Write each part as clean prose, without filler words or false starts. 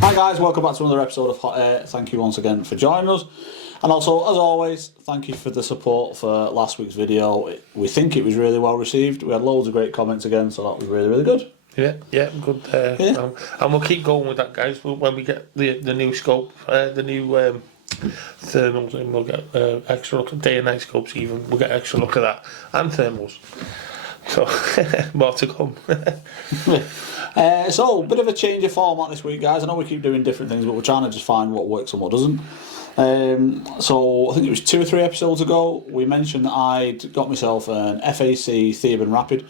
Hi guys, welcome back to another episode of Hot Air. Thank you once again for joining us. And also, as always, thank you for the support for last week's video. We think it was really well received. We had loads of great comments again, so that was really, really good. Yeah, good. And we'll keep going with that, guys. When we get the new scope, the new thermals, and we'll get extra look at day and night scopes. Even we'll get extra look at that and thermals. So more to come. So, a bit of a change of format this week, guys. I know we keep doing different things, but we're trying to just find what works and what doesn't. So, I think it was 2 or 3 episodes ago, we mentioned that I'd got myself an FAC Theoben Rapid,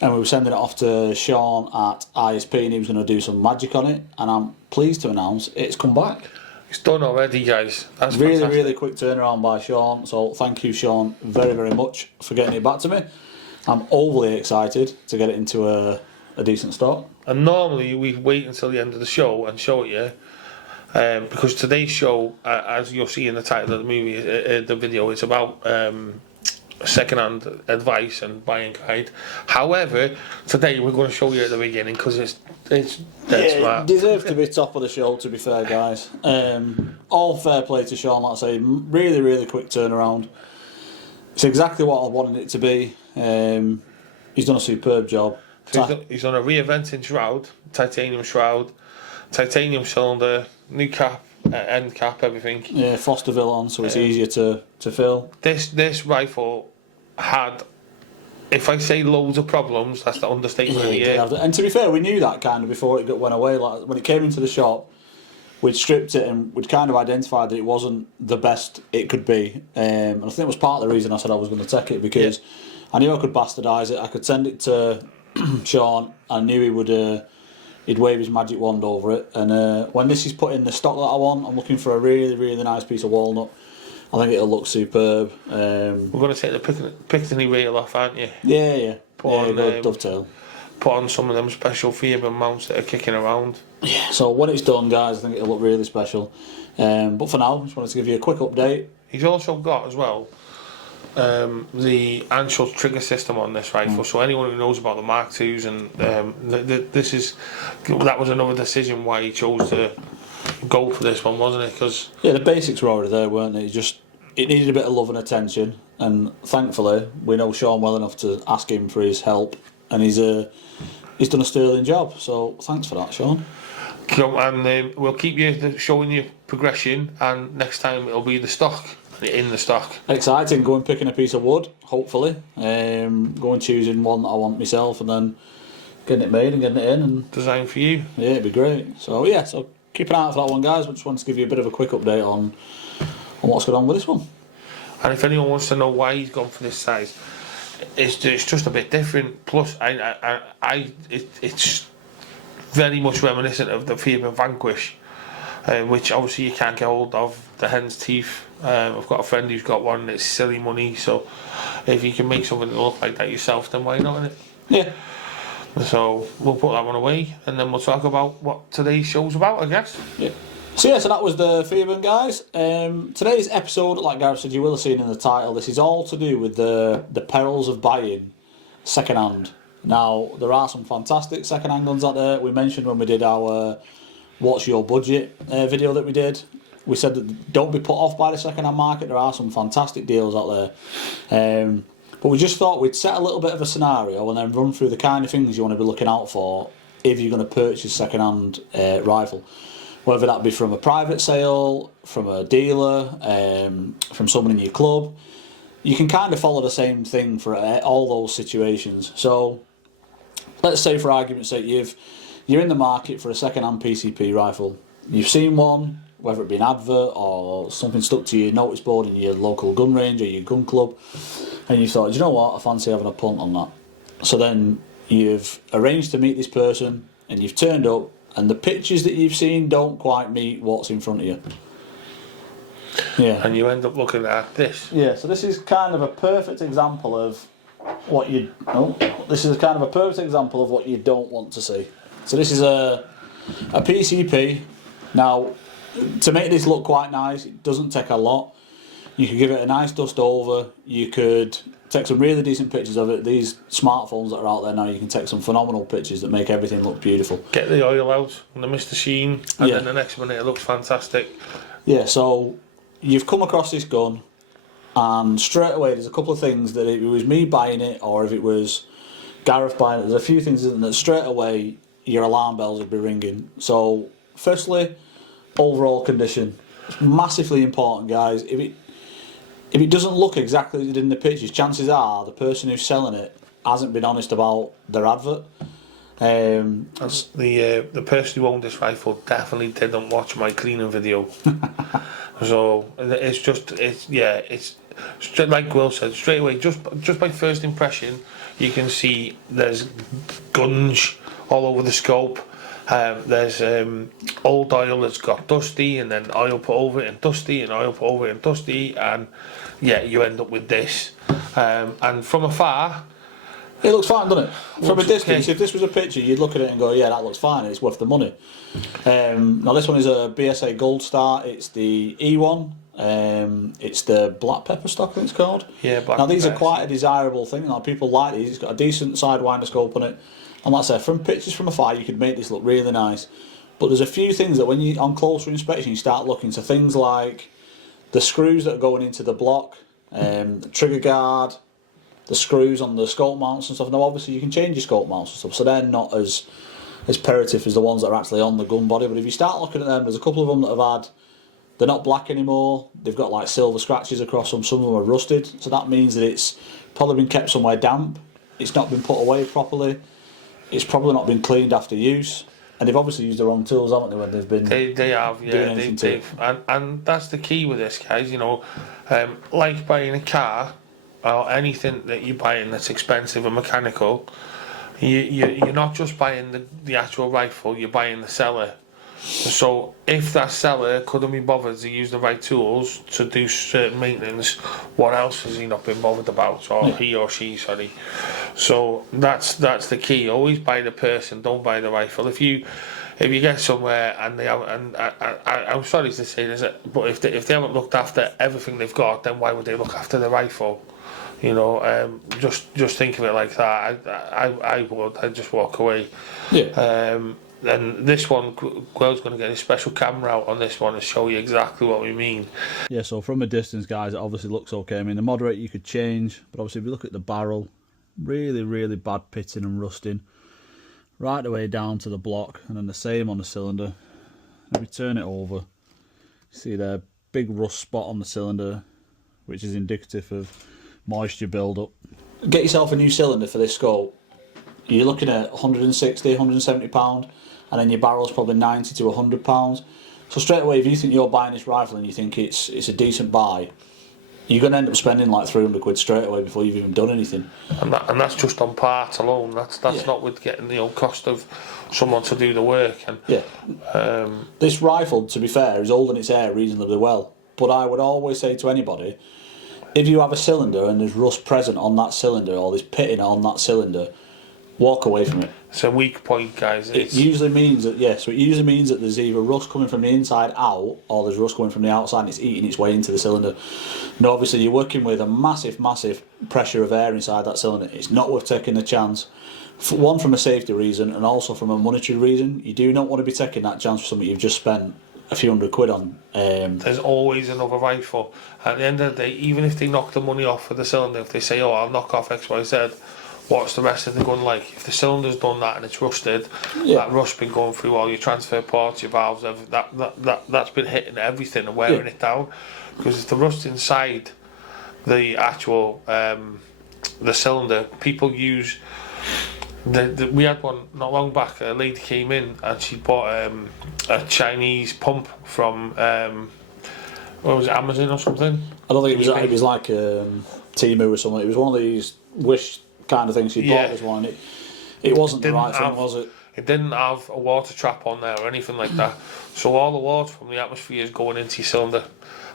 and we were sending it off to Sean at ISP, and he was going to do some magic on it, and I'm pleased to announce it's come back. It's done already, guys. That's really, fantastic. really quick turnaround by Sean, so thank you, Sean, very, very much for getting it back to me. I'm overly excited to get it into a decent stock. And normally we wait until the end of the show and show it you, because today's show, as you'll see in the title of the movie, the video, is about second-hand advice and buying guide. However, today we're going to show you at the beginning because it's dead smart. It deserves to be top of the show, to be fair, guys. All fair play to Sean, like I say, really, really quick turnaround. It's exactly what I wanted it to be. He's done a superb job. So he's done a re-eventing shroud, titanium cylinder, new cap, end cap, everything. Yeah, Fosterville on, so it's easier to fill. This rifle had, if I say loads of problems, that's the understatement of the year. And to be fair, we knew that kind of before it went away. Like when it came into the shop, we'd stripped it and we'd kind of identified that it wasn't the best it could be. And I think it was part of the reason I said I was going to take it, because I knew I could bastardise it. I could send it to Sean. I knew he would he'd wave his magic wand over it, and when this is put in the stock that I want, I'm looking for a really, really nice piece of walnut. I think it'll look superb. We're going to take the Piccadilly rail off, aren't you? Yeah. Dovetail. Put on some of them special Theoben mounts that are kicking around. Yeah, so when it's done, guys, I think it'll look really special. But for now, I just wanted to give you a quick update. He's also got, as well, the Anschutz trigger system on this rifle. So anyone who knows about the Mark IIs, and that was another decision why he chose to go for this one, wasn't it? Because the basics were already there, weren't they? It needed a bit of love and attention, and thankfully we know Sean well enough to ask him for his help, and he's done a sterling job. So thanks for that, Sean. And we'll keep you showing you progression, and next time it'll be the stock. In the stock. Exciting, going picking a piece of wood, hopefully. Going choosing one that I want myself, and then getting it made and getting it in. And designed for you. Yeah, it'd be great. So keep an eye out for that one, guys. I just wanted to give you a bit of a quick update on what's going on with this one. And if anyone wants to know why he's gone for this size, it's just a bit different. Plus, it's very much reminiscent of the Theoben Vanquish, which obviously you can't get hold of. The hen's teeth. I've got a friend who's got one. It's silly money, so if you can make something that look like that yourself, then why not? Innit? Yeah. So we'll put that one away, and then we'll talk about what today's show's about, I guess. Yeah. So that was the Theoben, guys. Today's episode, like Gareth said, you will have seen in the title, this is all to do with the perils of buying second-hand. Now, there are some fantastic second-hand guns out there. We mentioned when we did our What's Your Budget video that we did. We said that don't be put off by the second-hand market. There are some fantastic deals out there. But we just thought we'd set a little bit of a scenario and then run through the kind of things you want to be looking out for if you're going to purchase a second-hand rifle. Whether that be from a private sale, from a dealer, from someone in your club. You can kind of follow the same thing for all those situations. So, let's say for argument's sake, you're in the market for a second-hand PCP rifle. You've seen one, whether it be an advert or something stuck to your notice board in your local gun range or your gun club, and you thought, you know what, I fancy having a punt on that. So then you've arranged to meet this person, and you've turned up, and the pictures that you've seen don't quite meet what's in front of you. Yeah. And you end up looking at this. Yeah, so this is kind of a perfect example of what you don't want to see. So this is a PCP. Now, to make this look quite nice, it doesn't take a lot. You could give it a nice dust over. You could take some really decent pictures of it. These smartphones that are out there now, you can take some phenomenal pictures that make everything look beautiful. Get the oil out and the Mr. Sheen, and then the next minute it looks fantastic. Yeah, so you've come across this gun, and straight away there's a couple of things that if it was me buying it or if it was Gareth buying it, there's a few things that straight away your alarm bells would be ringing. So firstly, overall condition. It's massively important, guys. If it doesn't look exactly as it did in the pictures, chances are the person who's selling it hasn't been honest about their advert. The person who owned this rifle definitely didn't watch my cleaning video. So it's like Will said, straight away, just by first impression, you can see there's gunge all over the scope. There's old oil that's got dusty, and then oil put over it and dusty, and oil put over it and dusty, and you end up with this. And from afar, it looks fine, doesn't it? From a distance, okay. If this was a picture, you'd look at it and go, yeah, that looks fine, it's worth the money. Now this one is a BSA Gold Star, it's the E1, it's the black pepper stock, I think it's called. Yeah, black Now these pepper. are quite a desirable thing, like, people like these, it's got a decent sidewinder scope on it, and like I said, from pictures from afar you could make this look really nice. But there's a few things that when you, on closer inspection, you start looking, so things like the screws that are going into the block, the trigger guard, the screws on the scope mounts and stuff. Now obviously you can change your scope mounts and stuff, so they're not as imperative as the ones that are actually on the gun body, but if you start looking at them, there's a couple of them that have had, they're not black anymore, they've got like silver scratches across them, some of them are rusted, so that means that it's probably been kept somewhere damp, it's not been put away properly, it's probably not been cleaned after use, and they've obviously used the wrong tools, haven't they, when they've been they have, yeah, they've and that's the key with this, guys, you know, like buying a car or anything that you're buying that's expensive and mechanical, you're not just buying the actual rifle, you're buying the seller. So if that seller couldn't be bothered to use the right tools to do certain maintenance, what else has he not been bothered about, or he or she, sorry. So that's the key. Always buy the person, don't buy the rifle. If you get somewhere and they have, and I'm sorry to say this, but if they haven't looked after everything they've got, then why would they look after the rifle? You know, just think of it like that. I'd just walk away. Yeah. And this one, Gwell's going to get a special camera out on this one and show you exactly what we mean. Yeah, so from a distance, guys, it obviously looks okay. I mean, the moderator you could change, but obviously if you look at the barrel, really, really bad pitting and rusting. Right the way down to the block, and then the same on the cylinder. If we turn it over, see there, big rust spot on the cylinder, which is indicative of moisture build-up. Get yourself a new cylinder for this scope. You're looking at 160, 170 pound, and then your barrel's probably 90 to 100 pounds. So straight away, if you think you're buying this rifle and you think it's a decent buy, you're going to end up spending like 300 quid straight away before you've even done anything. And that's just on parts alone. That's not with getting the cost of someone to do the work. And this rifle, to be fair, is holding its air reasonably well. But I would always say to anybody, if you have a cylinder and there's rust present on that cylinder or there's pitting on that cylinder, walk away from it. It's a weak point, guys. It usually means that there's either rust coming from the inside out or there's rust coming from the outside and it's eating its way into the cylinder. Now obviously you're working with a massive pressure of air inside that cylinder. It's not worth taking the chance. One, from a safety reason, and also from a monetary reason. You do not want to be taking that chance for something you've just spent a few hundred quid on. There's always another rifle. At the end of the day, even if they knock the money off for the cylinder, if they say, oh, I'll knock off X, Y, Z, what's the rest of the gun like? If the cylinder's done that and it's rusted, that rust's been going through all your transfer ports, your valves, that's been hitting everything and wearing it down. Because it's the rust inside the actual the cylinder. People use we had one not long back. A lady came in and she bought a Chinese pump from what was it, Amazon or something? I don't think it was. It was like Temu or something. It was one of these Wish kind of things. She bought this one. It wasn't the right thing, was it? It didn't have a water trap on there or anything like that. So all the water from the atmosphere is going into your cylinder,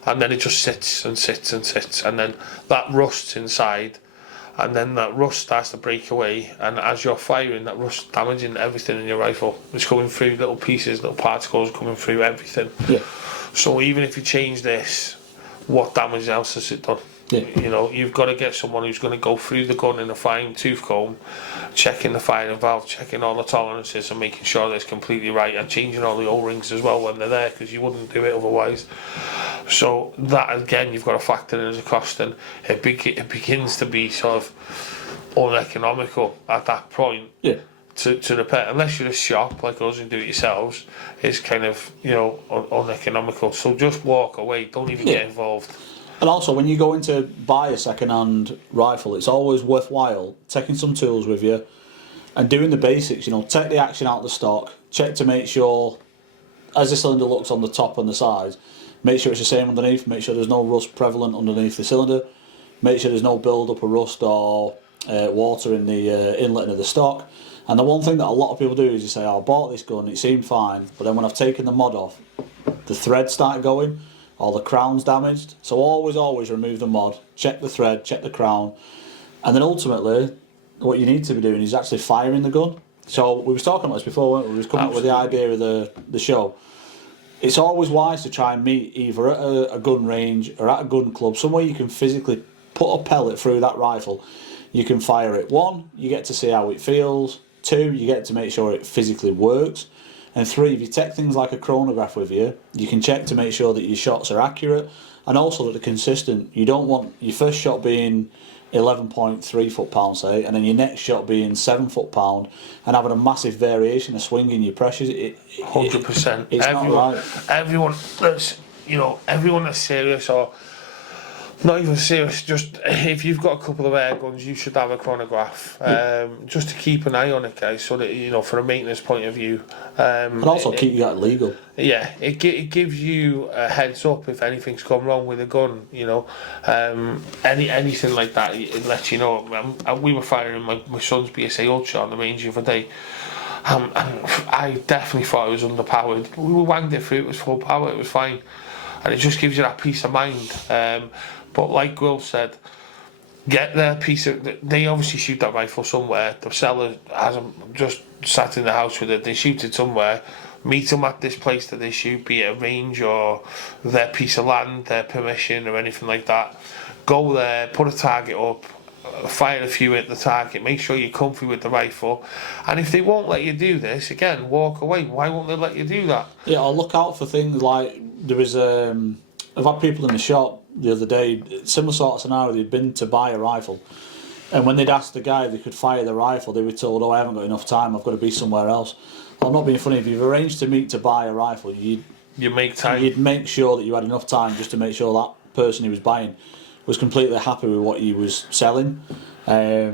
and then it just sits and sits and sits, and then that rusts inside. And then that rust starts to break away, and as you're firing, that rust damaging everything in your rifle. It's coming through little pieces, little particles coming through everything. Yeah. So even if you change this what damage else has it done? Yeah. You know, you've got to get someone who's going to go through the gun in a fine tooth comb, checking the firing valve, checking all the tolerances and making sure that it's completely right, and changing all the O-rings as well when they're there, because you wouldn't do it otherwise. So that, again, you've got to factor in as a cost, and it begins to be sort of uneconomical at that point. Yeah. To repair, unless you're a shop like us and do it yourselves, is kind of, you know, uneconomical. So just walk away, don't even get involved. And also, when you go in to buy a second-hand rifle, it's always worthwhile taking some tools with you and doing the basics. You know, take the action out of the stock, check to make sure, as the cylinder looks on the top and the sides, make sure it's the same underneath, make sure there's no rust prevalent underneath the cylinder, make sure there's no build-up of rust or water in the inlet of the stock. And the one thing that a lot of people do is you say, oh, I bought this gun, it seemed fine, but then when I've taken the mod off, the thread started going, or the crown's damaged. So always remove the mod, check the thread, check the crown, and then ultimately, what you need to be doing is actually firing the gun. So we was talking about this before, weren't we? We was coming up with the idea of the show. It's always wise to try and meet either at a gun range or at a gun club, somewhere you can physically put a pellet through that rifle. You can fire it. 1, you get to see how it feels. 2, you get to make sure it physically works. And 3, if you take things like a chronograph with you, you can check to make sure that your shots are accurate and also that they're consistent. You don't want your first shot being 11.3 foot-pound, say, and then your next shot being 7 foot-pound and having a massive variation of swinging your pressures. 100%. It's not right. Everyone that's serious, or not even serious, just if you've got a couple of air guns, you should have a chronograph, just to keep an eye on it, guys, so that, you know, for a maintenance point of view. And also keep you legal. Yeah, it gives you a heads up if anything's gone wrong with a gun, you know. Anything like that, it lets you know. We were firing my son's BSA Ultra on the range the other day. And I definitely thought it was underpowered. We wanged it through, it was full power, it was fine. And it just gives you that peace of mind. But like Will said, get their piece of... They obviously shoot that rifle somewhere. The seller hasn't just sat in the house with it. They shoot it somewhere. Meet them at this place that they shoot, be it a range or their piece of land, their permission or anything like that. Go there, put a target up, fire a few at the target, make sure you're comfy with the rifle. And if they won't let you do this, again, walk away. Why won't they let you do that? Yeah, I'll look out for things like... There was... I've had people in the shop the other day, similar sort of scenario, they'd been to buy a rifle, and when they'd asked the guy if they could fire the rifle, they were told, oh, I haven't got enough time, I've got to be somewhere else. Well, I'm not being funny, if you've arranged to meet to buy a rifle, you make time. You'd make sure that you had enough time just to make sure that person who was buying was completely happy with what he was selling. So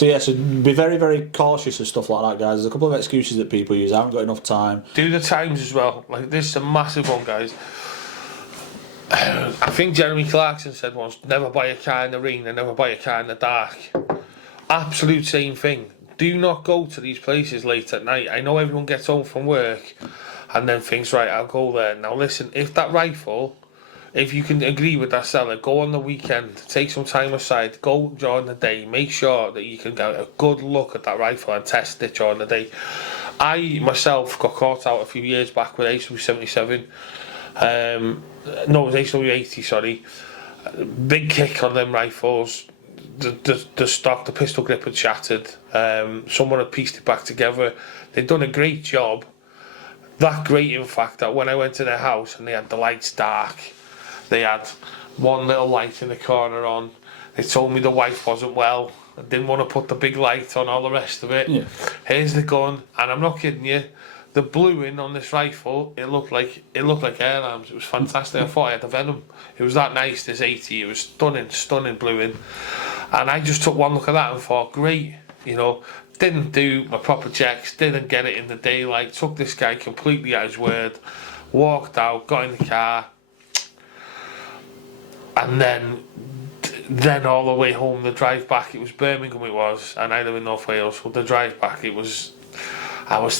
yeah, so be very, very cautious of stuff like that, guys. There's a couple of excuses that people use. I haven't got enough time. Do the times as well. Like, this is a massive one, guys. I think Jeremy Clarkson said once, never buy a car in the rain and never buy a car in the dark. Absolute same thing. Do not go to these places late at night. I know everyone gets home from work and then thinks, right, I'll go there. Now listen, if that rifle, if you can agree with that seller, go on the weekend, take some time aside, go during the day, make sure that you can get a good look at that rifle and test it during the day. I myself got caught out a few years back with HW77. No, it was HW80, sorry. Big kick on them rifles. The stock, the pistol grip had shattered. Someone had pieced it back together. They'd done a great job. That great, in fact, that when I went to their house and they had the lights dark, they had one little light in the corner on. They told me the wife wasn't well. I didn't want to put the big light on, all the rest of it. Yeah. Here's the gun, and I'm not kidding you. The bluing on this rifle, it looked like air arms. It was fantastic. I thought I had the Venom. It was that nice, this 80. It was stunning bluing. And I just took one look at that and thought, great, you know. Didn't do my proper checks, didn't get it in the daylight, took this guy completely at his word, walked out, got in the car, and then all the way home, the drive back, it was Birmingham it was, and I live in North Wales, so the drive back, I was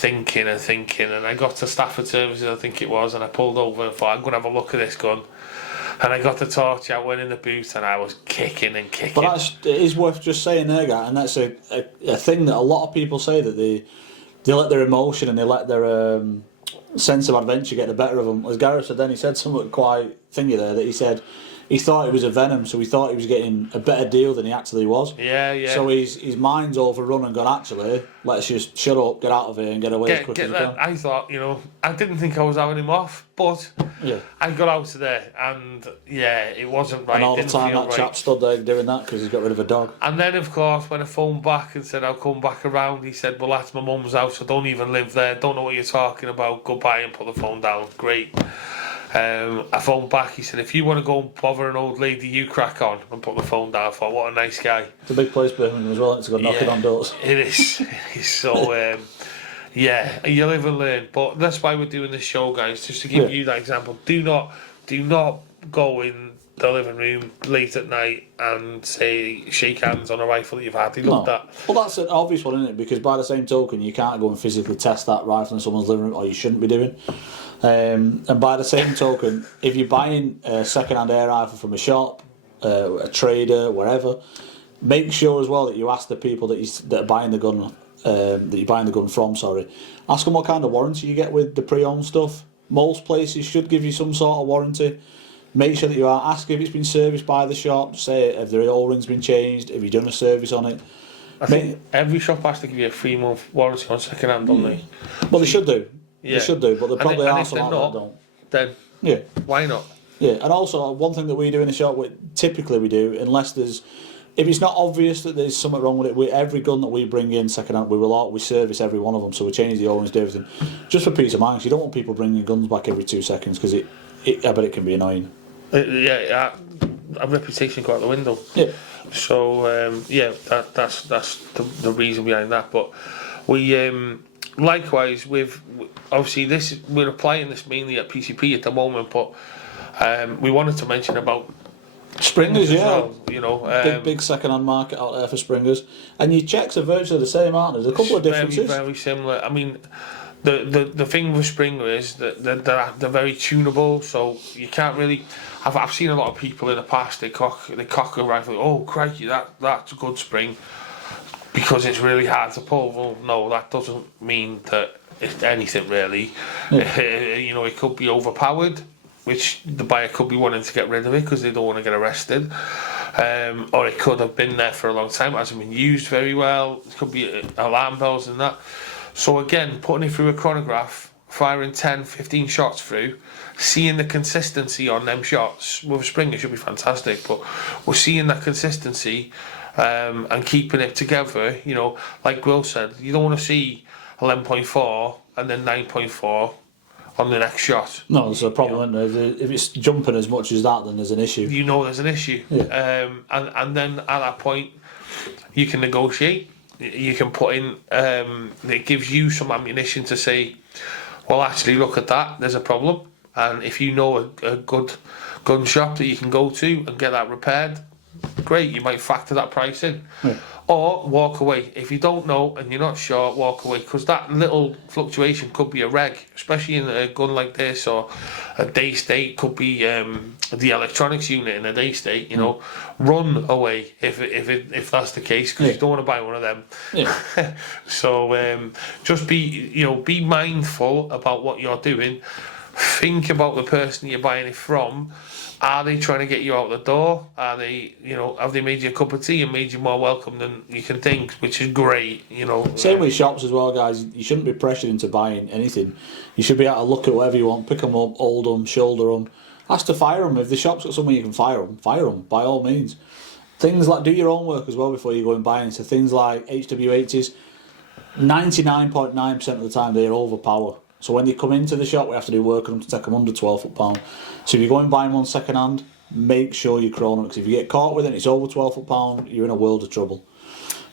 thinking, and I got to Stafford Services, I think it was, and I pulled over and thought, I'm going to have a look at this gun. And I got the torch out, went in the boot, and I was kicking and kicking. But it is worth just saying there, guy, and that's a thing that a lot of people say, that they let their emotion and they let their sense of adventure get the better of him. As Gareth said then, he said something quite thingy there, that he said he thought it was a venom, so he thought he was getting a better deal than he actually was. Yeah, yeah. So his mind's overrun and gone, actually, let's just shut up, get out of here and get away as quick as we can. I thought, I didn't think I was having him off, but I got out of there, and it wasn't right. And all the time that chap stood there doing that because he's got rid of a dog. And then, of course, when I phoned back and said I'll come back around, he said, well, that's my mum's house, I don't even live there, don't know what you're talking about, goodbye, and put the phone down. Great. I phoned back, he said, if you want to go and bother an old lady, you crack on, and put the phone down. I thought, what a nice guy. It's a big place, Birmingham, as well, it's got knocking on doors. It is. So, you live and learn. But that's why we're doing this show, guys, just to give you that example. Do not go in the living room late at night and shake hands on a rifle that you've had. He loved that. Well, that's an obvious one, isn't it? Because by the same token, you can't go and physically test that rifle in someone's living room, or you shouldn't be doing. And by the same token, if you're buying a second-hand air rifle from a shop, a trader, wherever, make sure as well that you ask the people that are buying the gun, that you're buying the gun from. Ask them what kind of warranty you get with the pre-owned stuff. Most places should give you some sort of warranty. Make sure that you are. Ask if it's been serviced by the shop. Say if the O-ring's been changed. Have you done a service on it? I think every shop has to give you a 3-month warranty on second-hand, don't they? Well, they should do. Yeah. They should do, but there probably are some out there that don't. Then why not? Yeah, and also one thing that we do in the shop, typically we do, unless if it's not obvious that there's something wrong with it, every gun that we bring in second-hand, we service every one of them, so we change the O-rings, do everything, just for peace of mind. Cause you don't want people bringing guns back every 2 seconds, because I bet it can be annoying. A reputation go out the window. Yeah. So that's the reason behind that. But we likewise with obviously we're applying this mainly at PCP at the moment, but we wanted to mention about Springers, well, big second-hand market out there for Springers, and your checks are virtually the same, aren't there? There's a couple of differences. Very similar. I mean, the thing with Springer is that they're very tunable, so you can't really. I've seen a lot of people in the past. They cock a rifle. Oh crikey, that's a good spring, because it's really hard to pull. Well, no, that doesn't mean that it's anything really. Yeah. It could be overpowered, which the buyer could be wanting to get rid of it because they don't want to get arrested. Or it could have been there for a long time, hasn't been used very well. It could be alarm bells and that. So again, putting it through a chronograph, firing 10, 15 shots through, seeing the consistency on them shots with a Springer should be fantastic. But we're seeing that consistency and keeping it together. Like Will said, you don't want to see 11.4 and then 9.4 on the next shot. No, there's a problem, isn't there? If it's jumping as much as that, then there's an issue. There's an issue. Yeah. And then at that point, you can negotiate. You can put in, it gives you some ammunition to say, well, actually, look at that, there's a problem. And if you know a good gun shop that you can go to and get that repaired, great, you might factor that price in. Yeah. Or walk away. If you don't know and you're not sure, walk away, because that little fluctuation could be a reg, especially in a gun like this, or a day state, could be the electronics unit in a day state. Run away if that's the case, because you don't want to buy one of them. Yeah. So just be mindful about what you're doing. Think about the person you're buying it from. Are they trying to get you out the door? Are they, have they made you a cup of tea and made you more welcome than you can think, which is great, Same with shops as well, guys. You shouldn't be pressured into buying anything. You should be able to look at whatever you want, pick them up, hold them, shoulder them. Ask to fire them. If the shop's got somewhere you can fire them, by all means. Things like, do your own work as well before you go and buy into things like HW80s. 99.9% of the time they're overpower. So when you come into the shop, we have to do work on them to take them under 12 foot-pound. So if you're going buying one second hand, make sure you chrono, because if you get caught with it and it's over 12 foot-pound, you're in a world of trouble.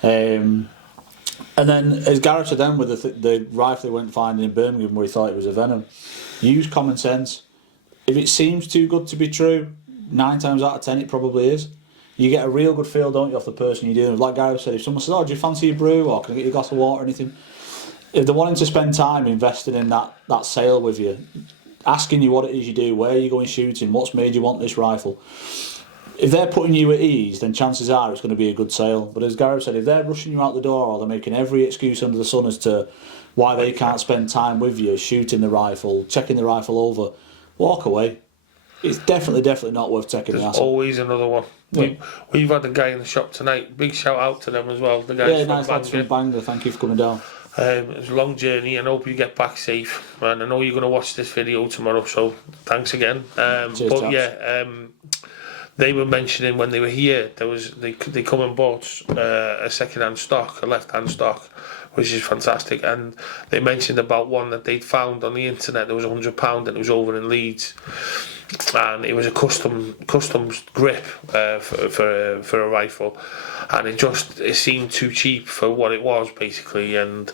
And then, as Gareth said then, with the rifle he went finding in Birmingham where he thought it was a venom, use common sense. If it seems too good to be true, 9 times out of 10 it probably is. You get a real good feel, don't you, off the person you're dealing with. Like Gareth said, if someone says, oh, do you fancy a brew, or can I get you a glass of water or anything? If they're wanting to spend time investing in that sale with you, asking you what it is you do, where you're going shooting, what's made you want this rifle, if they're putting you at ease, then chances are it's going to be a good sale. But as Gareth said, if they're rushing you out the door, or they're making every excuse under the sun as to why they can't spend time with you, shooting the rifle, checking the rifle over, walk away. It's definitely not worth taking the There's hassle. always another one. Yeah. We've had a guy in the shop tonight. Big shout out to them as well. The guys Yeah, from nice lads from Bangor. Bangor. Thank you for coming down. It was a long journey, and I hope you get back safe. And I know you're going to watch this video tomorrow, so thanks again. Cheers, But chaps. yeah, they were mentioning when they were here, they come and bought a second-hand stock, a left-hand stock, which is fantastic. And they mentioned about one that they'd found on the internet that was £100, and it was over in Leeds. And it was a customs grip for a rifle, and it seemed too cheap for what it was basically. And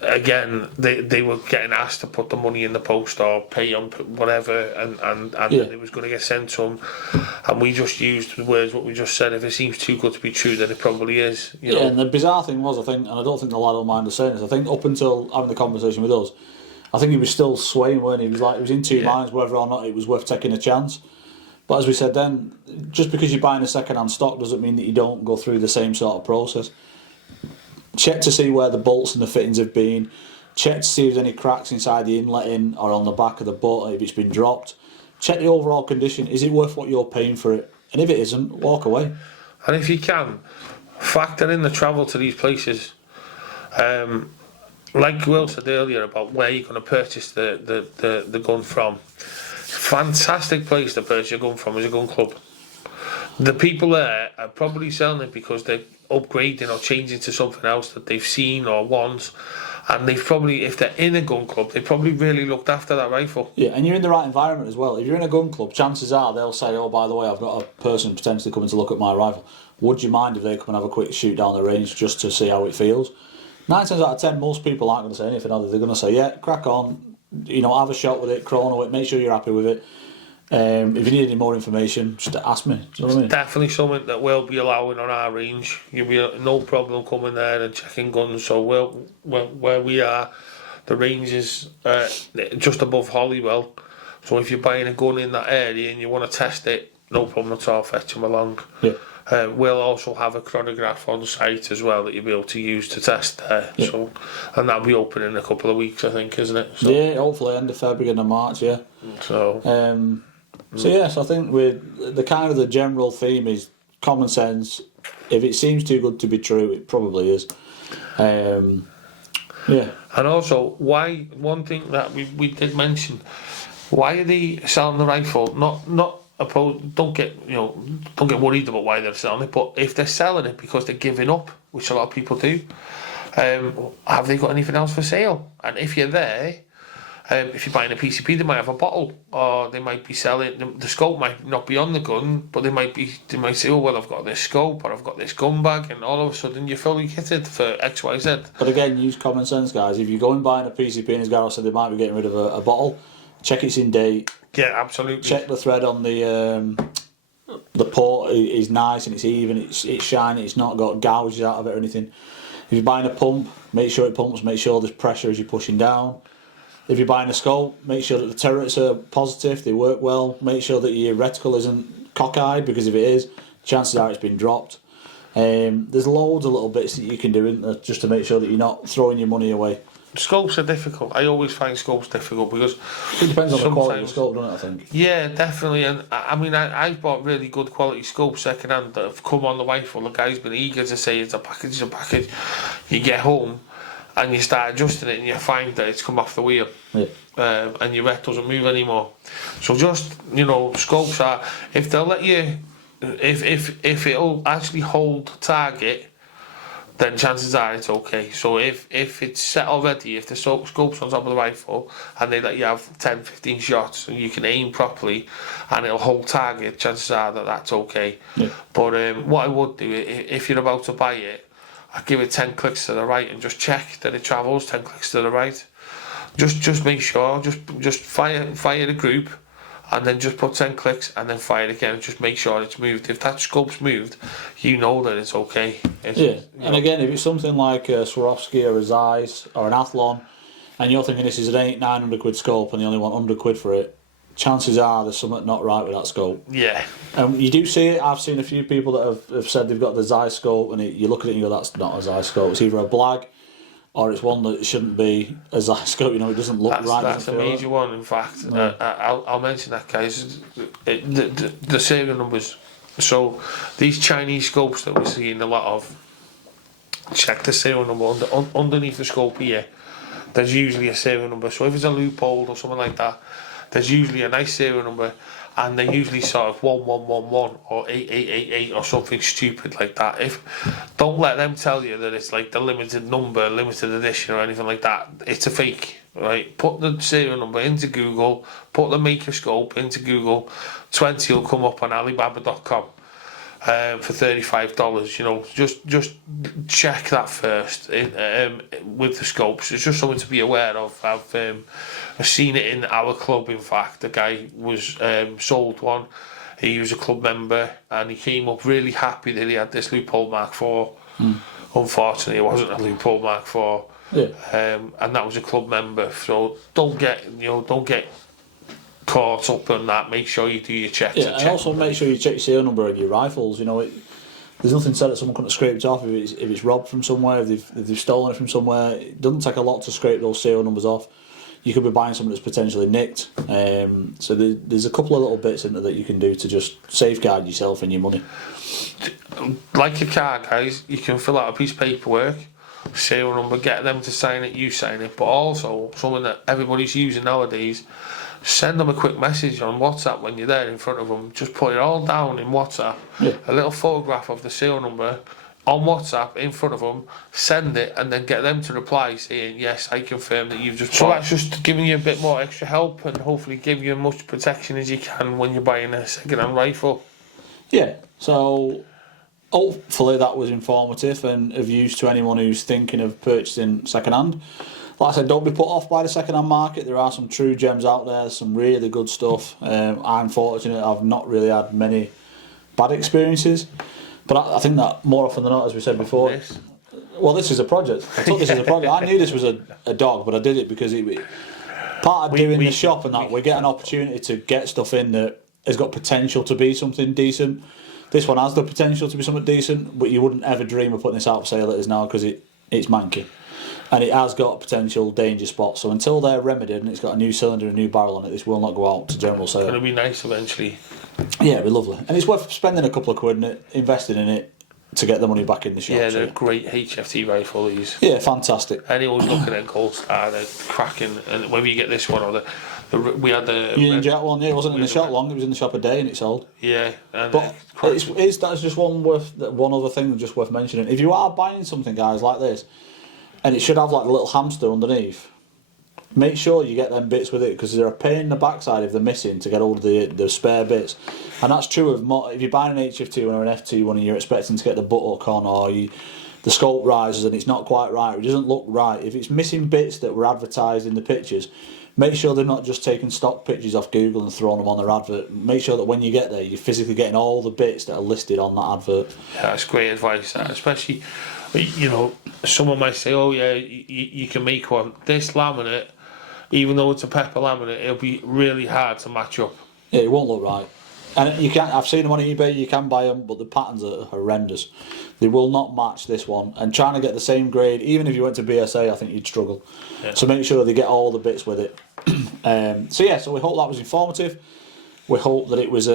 again, they were getting asked to put the money in the post or pay on whatever, and it was going to get sent to them. And we just used the words what we just said. If it seems too good to be true, then it probably is. You know? And the bizarre thing was, I think, and I don't think the lad will mind us saying this, I think up until having the conversation with us, I think he was still swaying, weren't he? He was in two minds whether or not it was worth taking a chance. But as we said then, just because you're buying a second-hand stock doesn't mean that you don't go through the same sort of process. Check to see where the bolts and the fittings have been. Check to see if there's any cracks inside the inletting or on the back of the butt, if it's been dropped. Check the overall condition. Is it worth what you're paying for it? And if it isn't, walk away. And if you can, factor in the travel to these places. Like Will said earlier about where you're going to purchase the gun from. Fantastic place to purchase a gun from is a gun club. The people there are probably selling it because they're upgrading or changing to something else that they've seen or want. And they've probably, if they're in a gun club, they probably really looked after that rifle. Yeah, and you're in the right environment as well. If you're in a gun club, chances are they'll say, oh, by the way, I've got a person potentially coming to look at my rifle. Would you mind if they come and have a quick shoot down the range just to see how it feels? 9 times out of 10, most people aren't going to say anything, are they? They're going to say, yeah, crack on, have a shot with it, chrono it, make sure you're happy with it. If you need any more information, just ask me. Do you know what I mean? Definitely something that we'll be allowing on our range. You'll be no problem coming there and checking guns. So where we are, the range is just above Hollywell. So if you're buying a gun in that area and you want to test it, no problem at all, fetch them along. Yeah. We'll also have a chronograph on site as well that you'll be able to use to test there. Yeah. So, and that'll be open in a couple of weeks, I think, isn't it? So, yeah, hopefully end of February, beginning of March. Yeah. So. So I think the general theme is common sense. If it seems too good to be true, it probably is. Yeah. And also, one thing that we did mention, why are they selling the rifle? Don't get worried about why they're selling it, but if they're selling it because they're giving up, which a lot of people do, have they got anything else for sale? And if you're there, if you're buying a PCP, they might have a bottle, or they might be selling the scope might not be on the gun, but they might say, oh well, I've got this scope or I've got this gun bag, and all of a sudden you're fully kitted for XYZ. But again, use common sense, guys. If you go and buying a PCP, and as Gareth said, they might be getting rid of a bottle. Check it's in date. Yeah, absolutely. Check the thread on the port is nice and it's even, it's shiny, it's not got gouges out of it or anything. If you're buying a pump, make sure it pumps, make sure there's pressure as you're pushing down. If you're buying a scope, make sure that the turrets are positive, they work well. Make sure that your reticle isn't cockeyed, because if it is, chances are it's been dropped. There's loads of little bits that you can do, isn't there, just to make sure that you're not throwing your money away. Scopes are difficult. I always find scopes difficult because it depends on the quality of the scope, doesn't it, I think? Yeah, definitely. And I mean, I've bought really good quality scopes second hand that have come on the rifle. The guy's been eager to say it's a package. You get home and you start adjusting it and you find that it's come off the wheel. Yeah. And your rec doesn't move anymore. So just, scopes are, if they'll let you, if it'll actually hold target, then chances are it's okay. So if it's set already, if the scope's on top of the rifle and they let you have 10-15 shots and you can aim properly and it'll hold target, chances are that's okay. Yeah. But what I would do, if you're about to buy it, I'd give it 10 clicks to the right and just check that it travels 10 clicks to the right. Just make sure, just fire the group and then just put 10 clicks and then fire it again and just make sure it's moved. If that scope's moved, you know that it's okay. And again, if it's something like a Swarovski or a Zeiss or an Athlon, and you're thinking this is an 800-900 quid scope and you only want 100 quid for it, chances are there's something not right with that scope. Yeah. And you do see it. I've seen a few people that have said they've got the Zeiss scope, and you look at it and you go, that's not a Zeiss scope. It's either a Blag or it's one that shouldn't be as a scope. You know, it doesn't look right. That's a major one. In fact, I'll mention that, guys. The serial numbers. So these Chinese scopes that we're seeing a lot of, check the serial number underneath the scope here. There's usually a serial number. So if it's a loophole or something like that, there's usually a nice serial number, and they're usually sort of 1111 or 8888 or something stupid like that. Don't let them tell you that it's like the limited number, limited edition or anything like that. It's a fake, right? Put the serial number into Google, put the maker scope into Google, 20 will come up on Alibaba.com. For $35, you know, just check that first with the scopes. It's just something to be aware of. I've seen it in our club. In fact, the guy was sold one. He was a club member, and he came up really happy that he had this loophole Mark IV. Unfortunately, it wasn't a loophole Mark IV, and that was a club member. So don't get caught up on that. Make sure you do your checks. Yeah, and also make sure you check your serial number on your rifles. You know, there's nothing said that someone couldn't have scraped it off if it's robbed from somewhere, if they've stolen it from somewhere. It doesn't take a lot to scrape those serial numbers off. You could be buying something that's potentially nicked. So there's a couple of little bits in there that you can do to just safeguard yourself and your money. Like a car, guys, you can fill out a piece of paperwork, serial number, get them to sign it, you sign it. But also something that everybody's using nowadays. Send them a quick message on WhatsApp when you're there in front of them. Just put it all down in WhatsApp. Yeah. A little photograph of the serial number on WhatsApp in front of them. Send it and then get them to reply saying, yes, I confirm that you've just bought. So that's just giving you a bit more extra help and hopefully give you as much protection as you can when you're buying a second-hand rifle. Yeah, so hopefully that was informative and of use to anyone who's thinking of purchasing second-hand. Like I said, don't be put off by the second-hand market. There are some true gems out there, some really good stuff. I'm fortunate I've not really had many bad experiences. But I think that more often than not, as we said before... This is a project. I took this as a project. I knew this was a dog, but I did it because part of doing the shop and that, we get an opportunity to get stuff in that has got potential to be something decent. This one has the potential to be something decent, but you wouldn't ever dream of putting this out for sale as now because it's manky. And it has got potential danger spots. So until they're remedied and it's got a new cylinder and a new barrel on it, this will not go out to general sale. It'll be nice eventually. Yeah, it'll be lovely. And it's worth spending a couple of quid in it, investing in it to get the money back in the shop. Yeah, they're a great HFT rifle, these. Yeah, fantastic. Anyone's looking at Gold Star, they're cracking. And whether you get this one or we had the Union Jack one, yeah, it wasn't in the shop long, it was in the shop a day and it sold. Yeah, and but that's just one other thing just worth mentioning. If you are buying something, guys, like this, and it should have like a little hamster underneath, make sure you get them bits with it because they're a pain in the backside if they're missing to get hold of the spare bits. And that's true of if you're buying an HF2 or an FT1 and you're expecting to get the buttock on or the scope rises and it's not quite right, it doesn't look right. If it's missing bits that were advertised in the pictures, make sure they're not just taking stock pictures off Google and throwing them on their advert. Make sure that when you get there, you're physically getting all the bits that are listed on that advert. Yeah, that's great advice, that, especially, you know, someone might say, oh yeah, you can make one. This laminate, even though it's a pepper laminate, it'll be really hard to match up. Yeah, it won't look right. And you can't. I've seen them on eBay. You can buy them, but the patterns are horrendous. They will not match this one. And trying to get the same grade, even if you went to BSA, I think you'd struggle. Yeah. So make sure they get all the bits with it. So we hope that was informative. We hope that it was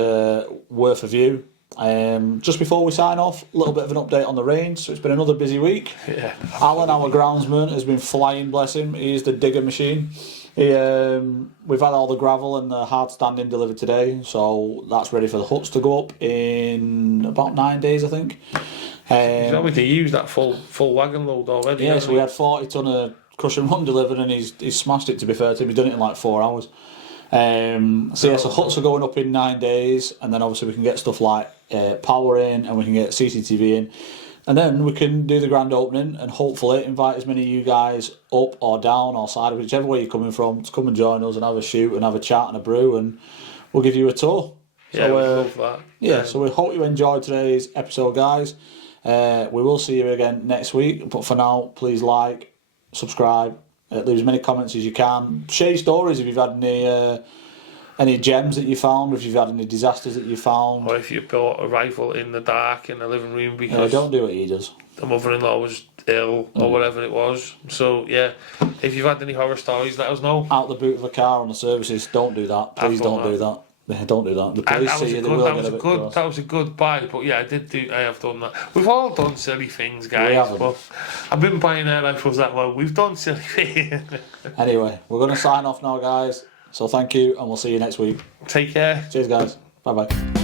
worth a view. Just before we sign off, a little bit of an update on the range. So it's been another busy week. Yeah. Alan, our groundsman, has been flying, bless him. He's the digger machine. We've had all the gravel and the hard standing delivered today, so that's ready for the huts to go up in about 9 days, I think. We can use that full wagon load already. Yeah, so we had 40 tonne of crush and run delivered, and he's smashed it. To be fair to him, he's done it in like 4 hours. So huts are going up in 9 days, and then obviously we can get stuff like power in, and we can get CCTV in. And then we can do the grand opening and hopefully invite as many of you guys up or down or side, whichever way you're coming from, to come and join us and have a shoot and have a chat and a brew, and we'll give you a tour. Yeah, so, we love that. Yeah, so we hope you enjoyed today's episode, guys. We will see you again next week, but for now, please like, subscribe, leave as many comments as you can. Share your stories if you've had any gems that you found, if you've had any disasters that you found. Or if you bought a rifle in the dark in the living room because... don't do what he does. The mother-in-law was ill or whatever it was. So yeah, if you've had any horror stories, let us know. Out the boot of a car on the services, don't do that. Please don't do that. Don't do that. The police see you, they will get a bit cross. That was a good buy, but yeah, I have done that. We've all done silly things, guys. But I've been buying air rifles that long. We've done silly things. Anyway, we're going to sign off now, guys. So thank you, and we'll see you next week. Take care. Cheers, guys. Bye bye.